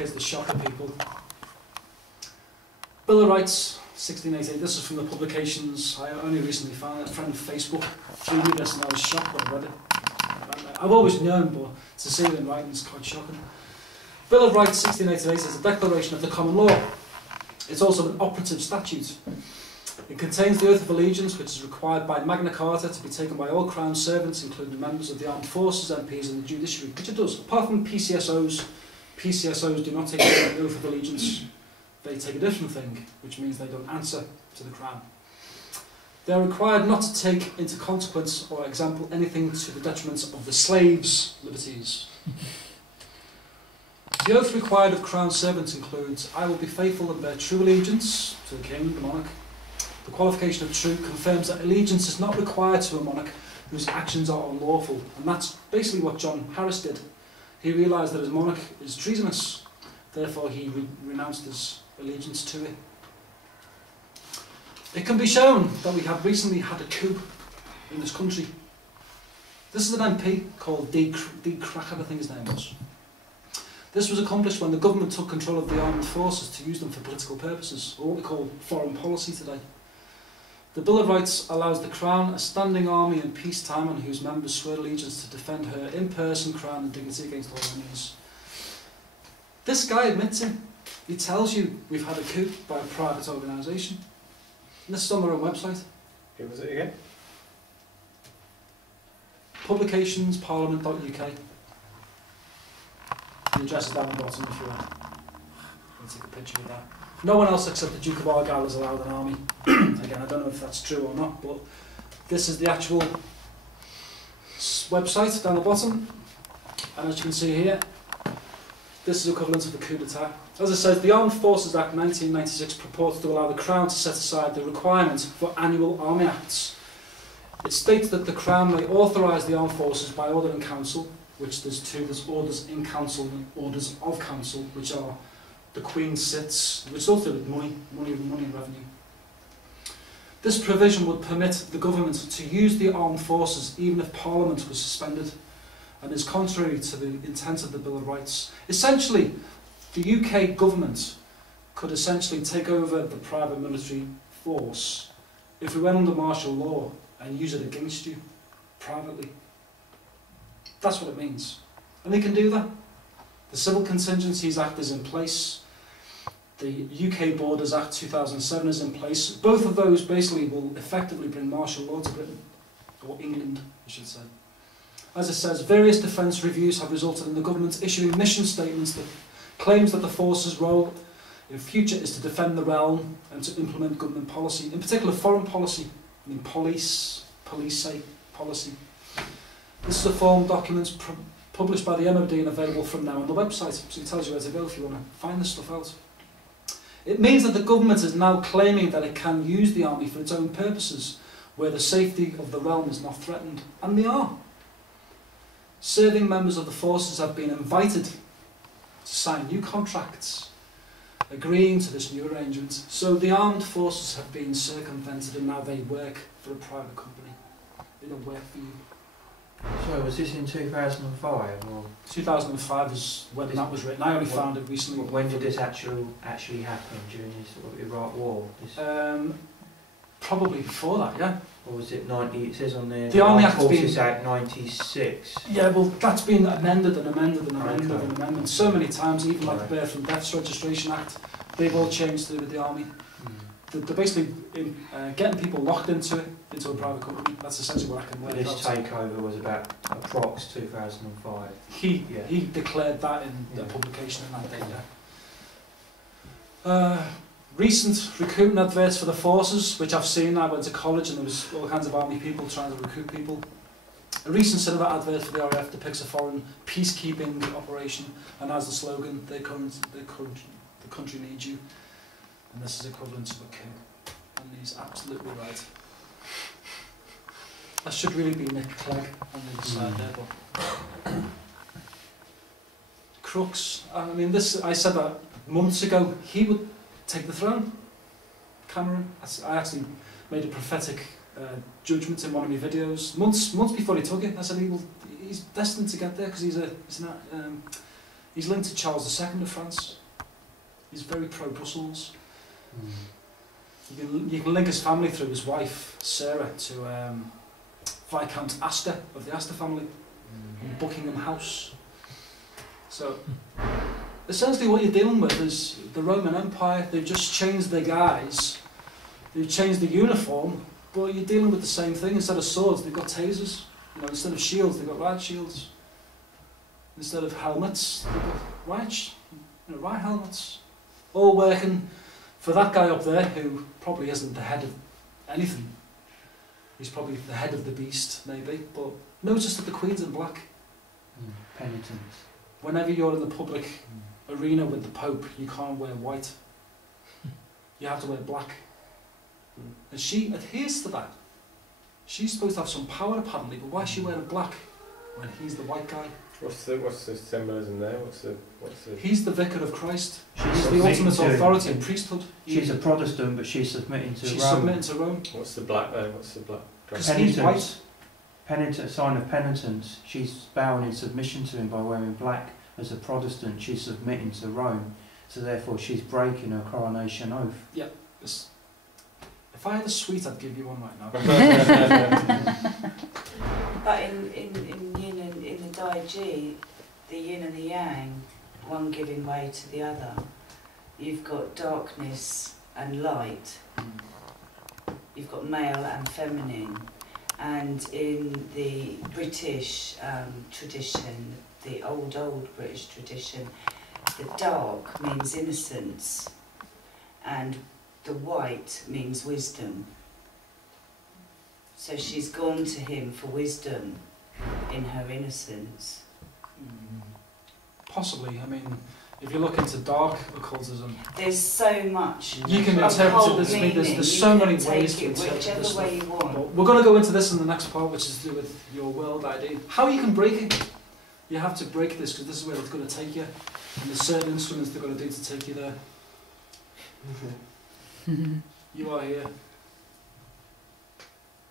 here's the shocker, people. Bill of Rights, 1688. This is from the publications. I only recently found it. A friend on Facebook threw me this and I was shocked when I read it. I've always known, but to see it in writing is quite shocking. Bill of Rights, 1688, is a declaration of the common law. It's also an operative statute. It contains the oath of allegiance, which is required by Magna Carta to be taken by all Crown servants, including members of the armed forces, MPs and the judiciary, which it does. Apart from PCSOs, PCSOs do not take the oath of allegiance. They take a different thing, which means they don't answer to the Crown. They are required not to take into consequence or example anything to the detriment of the slaves' liberties. The oath required of Crown servants includes, I will be faithful and bear true allegiance to the King, the monarch. The qualification of true confirms that allegiance is not required to a monarch whose actions are unlawful. And that's basically what John Harris did. He realised that his monarch is treasonous, therefore he renounced his allegiance to it. It can be shown that we have recently had a coup in this country. This is an MP called D. Cracker, I think his name was. This was accomplished when the government took control of the armed forces to use them for political purposes, or what we call foreign policy today. The Bill of Rights allows the Crown a standing army in peacetime on whose members swear allegiance to defend her in person, crown and dignity against all enemies. This guy admits it. He tells you we've had a coup by a private organisation. And this is on their own website. Who was it again? Publications, parliament.uk. The address is down the bottom if you want. I'll take a picture of that. No one else except the Duke of Argyll is allowed an army. Again, I don't know if that's true or not, but this is the actual website down the bottom. And as you can see here, this is equivalent of the coup d'etat. As I said, the Armed Forces Act 1996 purports to allow the Crown to set aside the requirement for annual army acts. It states that the Crown may authorise the armed forces by order in council, which there's two, there's orders in council and orders of council, which are the Queen sits, which is also with money and revenue. This provision would permit the government to use the armed forces even if Parliament was suspended, and is contrary to the intent of the Bill of Rights. Essentially, the UK government could essentially take over the private military force if we went under martial law and use it against you privately. That's what it means. And they can do that. The Civil Contingencies Act is in place. The UK Borders Act 2007 is in place. Both of those basically will effectively bring martial law to Britain, or England, I should say. As it says, various defence reviews have resulted in the government issuing mission statements that claims that the force's role in future is to defend the realm and to implement government policy, in particular foreign policy, I mean police policy. This is a form document published by the MOD and available from now on the website, so it tells you where to go if you want to find this stuff out. It means that the government is now claiming that it can use the army for its own purposes, where the safety of the realm is not threatened, and they are. Serving members of the forces have been invited to sign new contracts, agreeing to this new arrangement. So the armed forces have been circumvented and now they work for a private company. They don't work for you. So was this in 2005 or? 2005 is when that was written. I only found it recently. When did this actually happen, during this sort of Iraq War? Probably before that, yeah. Or was it 90? It says on there. The Army Act's Forces Act 96. Yeah, well, that's been amended and amended and amended Okay. and amended so many times. Even like the Birth and Deaths Registration Act, they've all changed to do with the army. They're basically getting people locked into a private company. That's essentially what I can work out. This takeover was about approx 2005. He declared that in the publication in that data. Recent recruitment adverts for the forces, which I've seen. I went to college and there was all kinds of army people trying to recruit people. A recent cinema advert for the RAF depicts a foreign peacekeeping operation and has the slogan, the country needs you. And this is equivalent to a coup. And he's absolutely right. That should really be Nick Clegg on the side there, but Crooks, I mean this, I said that months ago, he would take the throne. Cameron. I actually made a prophetic judgment in one of my videos months before he took it. I said he's destined to get there because he's He's linked to Charles II of France. He's very pro-Brussels. You can link his family through his wife, Sarah, to Viscount Astor of the Astor family in Buckingham House. So, essentially what you're dealing with is the Roman Empire. They've just changed their guise, they've changed the uniform, but you're dealing with the same thing. Instead of swords, they've got tasers. You know, instead of shields, they've got riot shields. Instead of helmets, they've got riot helmets. All working for that guy up there, who probably isn't the head of anything. He's probably the head of the beast, maybe. But notice that the Queen's in black. Penitence. Whenever you're in the public arena with the Pope, you can't wear white. You have to wear black. And she adheres to that. She's supposed to have some power apparently, but why is she wearing black when he's the white guy? What's the symbolism there? What's the? He's the vicar of Christ. She's He's the ultimate authority in priesthood. She's a Protestant, but she's submitting to Rome. She's submitting to Rome. What's the black there? What's the black? Because he's white. Penitence, sign of penitence. She's bowing in submission to him by wearing black. As a Protestant, she's submitting to Rome, so therefore she's breaking her coronation oath. Yeah. If I had a sweet, I'd give you one right now. But in yin and in the Dai Ji, the yin and the yang, one giving way to the other, you've got darkness and light. You've got male and feminine. And in the British tradition, the old British tradition, the dark means innocence and the white means wisdom. So she's gone to him for wisdom in her innocence. Possibly. I mean, if you look into dark occultism, there's so much. You can interpret this. There's so many ways to interpret whichever this way stuff. you want. But we're going to go into this in the next part, which is to do with your world ID. How you can break it. You have to break this because this is where it's going to take you, and there's certain instruments they're going to do to take you there. You are here.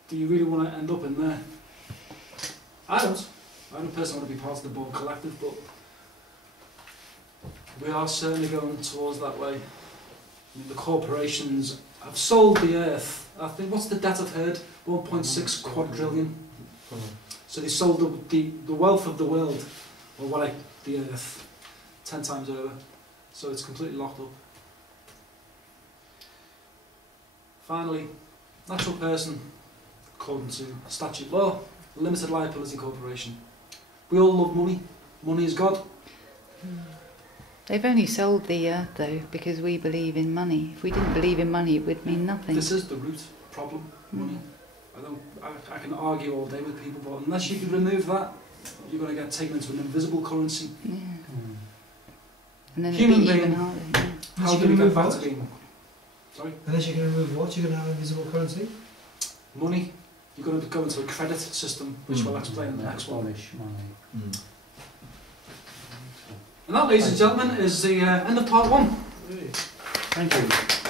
Do you really want to end up in there? I don't personally want to be part of the Born Collective, but we are certainly going towards that way. I mean, the corporations have sold the earth. I think, what's the debt of herd? 1.6 quadrillion. So they sold the wealth of the world, or the earth, 10 times over. So it's completely locked up. Finally, natural person, according to statute law, limited liability corporation. We all love money. Money is God. They've only sold the earth though because we believe in money. If we didn't believe in money, it would mean nothing. This is the root problem, money. I can argue all day with people, but unless you can remove that, you're going to get taken into an invisible currency. Yeah. And then Human it'd be being. even harder. Yeah. How do we get back to being? Sorry? Unless you can remove what? You're going to have invisible currency? Money. You're going to go into a credit system, which we'll explain in the next one. Money. And that, ladies and gentlemen, is the end of part 1. Thank you.